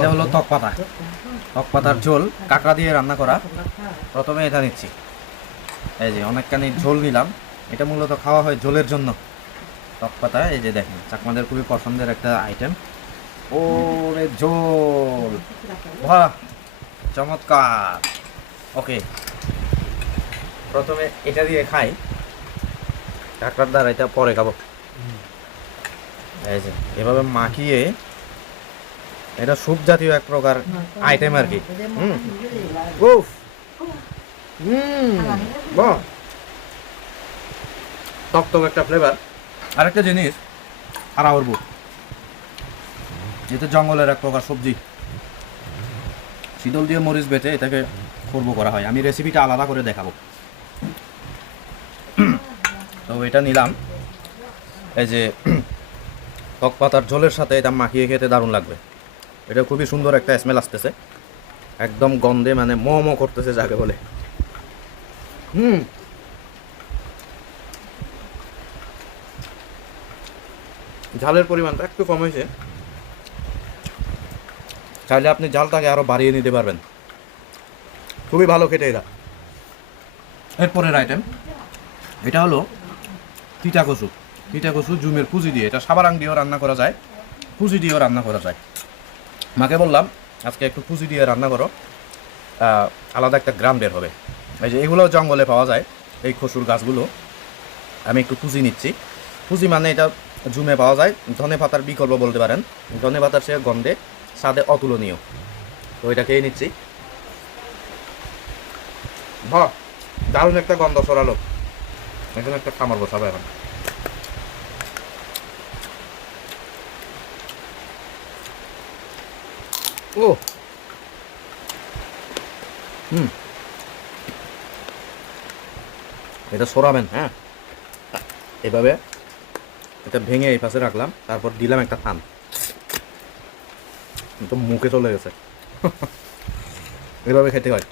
এটা হলো তক পাতা। তক পাতার ঝোল কাঁকড়া দিয়ে রান্না করা। প্রথমে এটা নিচ্ছি। এই যে অনেকখানি ঝোল নিলাম। এটা মূলত খাওয়া হয় ঝোলের জন্য। তক পাতা এই যে দেখেন চাকমাদের খুবই পছন্দের একটা আইটেম ওরে ঝোল! বাহ! চমৎকার! ওকে। প্রথমে এটা দিয়ে খাই। কাঁকড়ার দ্বারা এটা পরে খাব। এই যে এভাবে মাখিয়ে এটা স্যুপ জাতীয় এক প্রকার আইটেম আর কি। হুম। উফ। হুম। টক টক একটা ফ্লেভার আরেকটা জিনিস আরাউর বুট। যেটা জঙ্গলের এক প্রকার সবজি। শীতল দিয়ে মরিচ বেটে এটাকে করব করা হয়। আমি রেসিপিটা আলাদা করে দেখাবো। তো এটা নিলাম। এই যে, টক পাতার ঝোলের সাথে এটা মাখিয়ে খেতে দারুণ লাগবে। এটা খুবই সুন্দর একটা স্মেল আসতেছে। একদম গন্ধে মানে ম ম করতেছে যাকে বলে। হুম। ঝালের পরিমাণটা একটু কম হয়েছে। চাইলে আপনি ঝালটাকে আরও বাড়িয়ে নিতে পারবেন। খুবই ভালো খেতে এটা। এরপরের আইটেম এটা হলো তিতা কচু। তিতা কচু জুমের পুঁজি দিয়ে, এটা সাবারাং দিয়েও রান্না করা যায়। পুঁজি দিয়েও রান্না করা যায়। মাকে বললাম, আজকে একটু পুঁজি দিয়ে রান্না করো। আলাদা একটা গ্রাম বের হবে। এই যে এগুলো জঙ্গলে পাওয়া যায়, এই খসুর গাছগুলো। আমি একটু পুঁজি নিচ্ছি। পুঁজি মানে এটা জুমে পাওয়া যায়। ধনে পাতার বিকল্প বলতে পারেন। ধনে পাতার সে গন্ধে, স্বাদে অতুলনীয়। তো এটা খেয়ে নিচ্ছি। বাহ, দারুণ একটা গন্ধ সরালো এখানে একটা খামার বসাবো এখন। ও। হুম। এটা সরাবেন হ্যাঁ? এভাবে এটা ভেঙে এই পাশে রাখলাম, তারপর দিলাম একটা থান। তো মুখে চলে গেছে। এভাবে খেতে হয়।